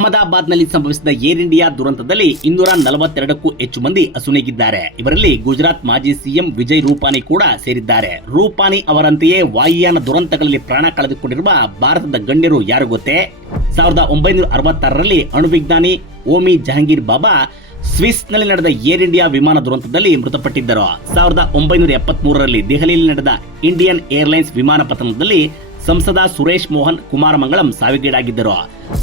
ಅಹಮದಾಬಾದ್ನಲ್ಲಿ ಸಂಭವಿಸಿದ air India ದುರಂತದಲ್ಲಿ ಇನ್ನೂರ ನಲವತ್ತೆರಡಕ್ಕೂ ಹೆಚ್ಚು ಮಂದಿ ಅಸುನೀಗಿದ್ದಾರೆ ಇವರಲ್ಲಿ ಗುಜರಾತ್ ಮಾಜಿ ಸಿಎಂ ವಿಜಯ್ ರೂಪಾನಿ ಕೂಡ ಸೇರಿದ್ದಾರೆ. ರೂಪಾನಿ ಅವರಂತೆಯೇ ವಾಯುಯಾನ ದುರಂತಗಳಲ್ಲಿ ಪ್ರಾಣ ಕಳೆದುಕೊಂಡಿರುವ ಭಾರತದ ಗಣ್ಯರು ಯಾರು ಗೊತ್ತೇ? ಸಾವಿರದ ಒಂಬೈನೂರ ಅರವತ್ತಾರರಲ್ಲಿ ಅಣುವಿಜ್ಞಾನಿ ಓಮಿ ಜಹಾಂಗೀರ್ ಬಾಬಾ ಸ್ವಿಸ್ನಲ್ಲಿ ನಡೆದ ಏರ್ ಇಂಡಿಯಾ ವಿಮಾನ ದುರಂತದಲ್ಲಿ ಮೃತಪಟ್ಟಿದ್ದರು. ಸಾವಿರದ ಒಂಬೈನೂರ ಎಪ್ಪತ್ಮೂರರಲ್ಲಿ ದೆಹಲಿಯಲ್ಲಿ ನಡೆದ ಇಂಡಿಯನ್ ಏರ್ಲೈನ್ಸ್ ವಿಮಾನ ಪತನದಲ್ಲಿ ಸಂಸದ ಸುರೇಶ್ ಮೋಹನ್ ಕುಮಾರಮಂಗಳಂ ಸಾವಿಗೀಡಾಗಿದ್ದರು.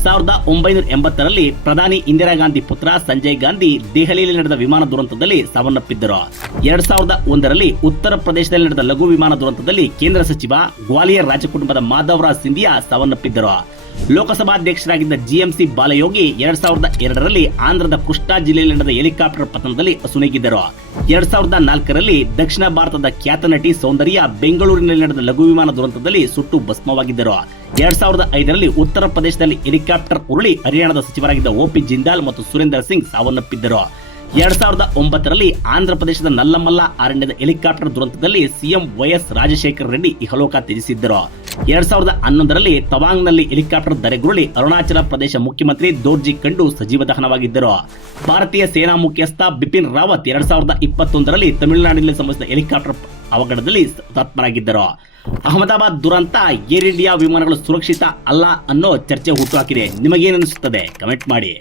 ಸಾವಿರದ ಒಂಬೈನೂರ ಎಂಬತ್ತರಲ್ಲಿ ಪ್ರಧಾನಿ ಇಂದಿರಾ ಗಾಂಧಿ ಪುತ್ರ ಸಂಜಯ್ ಗಾಂಧಿ ದೆಹಲಿಯಲ್ಲಿ ನಡೆದ ವಿಮಾನ ದುರಂತದಲ್ಲಿ ಸಾವನ್ನಪ್ಪಿದ್ದರು. ಎರಡ್ ಸಾವಿರದ ಒಂದರಲ್ಲಿ ಉತ್ತರ ಪ್ರದೇಶದಲ್ಲಿ ನಡೆದ ಲಘು ವಿಮಾನ ದುರಂತದಲ್ಲಿ ಕೇಂದ್ರ ಸಚಿವ ಗ್ವಾಲಿಯರ್ ರಾಜಕುಟುಂಬದ ಮಾಧವರಾಜ್ ಸಿಂಧಿಯಾ ಸಾವನ್ನಪ್ಪಿದ್ದರು. ಲೋಕಸಭಾಧ್ಯಕ್ಷರಾಗಿದ್ದ ಜಿಎಂಸಿ ಬಾಲಯೋಗಿ ಎರಡ್ ಸಾವಿರದ ಎರಡರಲ್ಲಿ ಆಂಧ್ರದ ಕುಷ್ಟಾ ಜಿಲ್ಲೆಯಲ್ಲಿ ನಡೆದ ಹೆಲಿಕಾಪ್ಟರ್ ಪತನದಲ್ಲಿ ಅಸುನೀಗಿದ್ದರು ಎರಡ್ ಸಾವಿರದ ನಾಲ್ಕರಲ್ಲಿ ದಕ್ಷಿಣ ಭಾರತದ ಖ್ಯಾತ ನಟಿ ಸೌಂದರ್ಯ ಬೆಂಗಳೂರಿನಲ್ಲಿ ನಡೆದ ಲಘು ವಿಮಾನ ದುರಂತದಲ್ಲಿ ಸುಟ್ಟು ಭಸ್ಮವಾಗಿದ್ದರು. ಎರಡ್ ಸಾವಿರದ ಐದರಲ್ಲಿ ಉತ್ತರ ಪ್ರದೇಶದಲ್ಲಿ ಹೆಲಿಕಾಪ್ಟರ್ ಉರುಳಿ ಹರಿಯಾಣದ ಸಚಿವರಾಗಿದ್ದ ಒಪಿ ಜಿಂದಾಲ್ ಮತ್ತು ಸುರೇಂದ್ರ ಸಿಂಗ್ ಸಾವನ್ನಪ್ಪಿದ್ದರು. ಎರಡ್ ಸಾವಿರದ ಒಂಬತ್ತರಲ್ಲಿ ಆಂಧ್ರ ಪ್ರದೇಶದ ನಲ್ಲಮಲ್ಲ ಅರಣ್ಯದ ಹೆಲಿಕಾಪ್ಟರ್ ದುರಂತದಲ್ಲಿ ಸಿಎಂ ವೈಎಸ್ ರಾಜಶೇಖರ ರೆಡ್ಡಿ ಇಹಲೋಕ ತ್ಯಜಿಸಿದ್ದರು. ಎರಡ್ ಸಾವಿರದ ಹನ್ನೊಂದರಲ್ಲಿ ತವಾಂಗ್ನಲ್ಲಿ ಹೆಲಿಕಾಪ್ಟರ್ ದರೆಗುರುಳಿ ಅರುಣಾಚಲ ಪ್ರದೇಶ ಮುಖ್ಯಮಂತ್ರಿ ದೋರ್ಜಿ ಕಂಡು ಸಜೀವ ದಹನವಾಗಿದ್ದರು ಭಾರತೀಯ ಸೇನಾ ಮುಖ್ಯಸ್ಥ ಬಿಪಿನ್ ರಾವತ್ ಎರಡ್ ಸಾವಿರದ ಇಪ್ಪತ್ತೊಂದರಲ್ಲಿ ತಮಿಳುನಾಡಿನಲ್ಲಿ ಸಂಭವಿಸಿದ ಹೆಲಿಕಾಪ್ಟರ್ ಅವಘಡದಲ್ಲಿ ಹುತಾತ್ಮರಾಗಿದ್ದರು. ಅಹಮದಾಬಾದ್ ದುರಂತ, ಏರ್ ಇಂಡಿಯಾ ವಿಮಾನಗಳು ಸುರಕ್ಷಿತ ಅಲ್ಲ ಅನ್ನೋ ಚರ್ಚೆ ಹುಟ್ಟುಹಾಕಿದೆ ನಿಮಗೇನಿಸುತ್ತದೆ ಕಮೆಂಟ್ ಮಾಡಿ.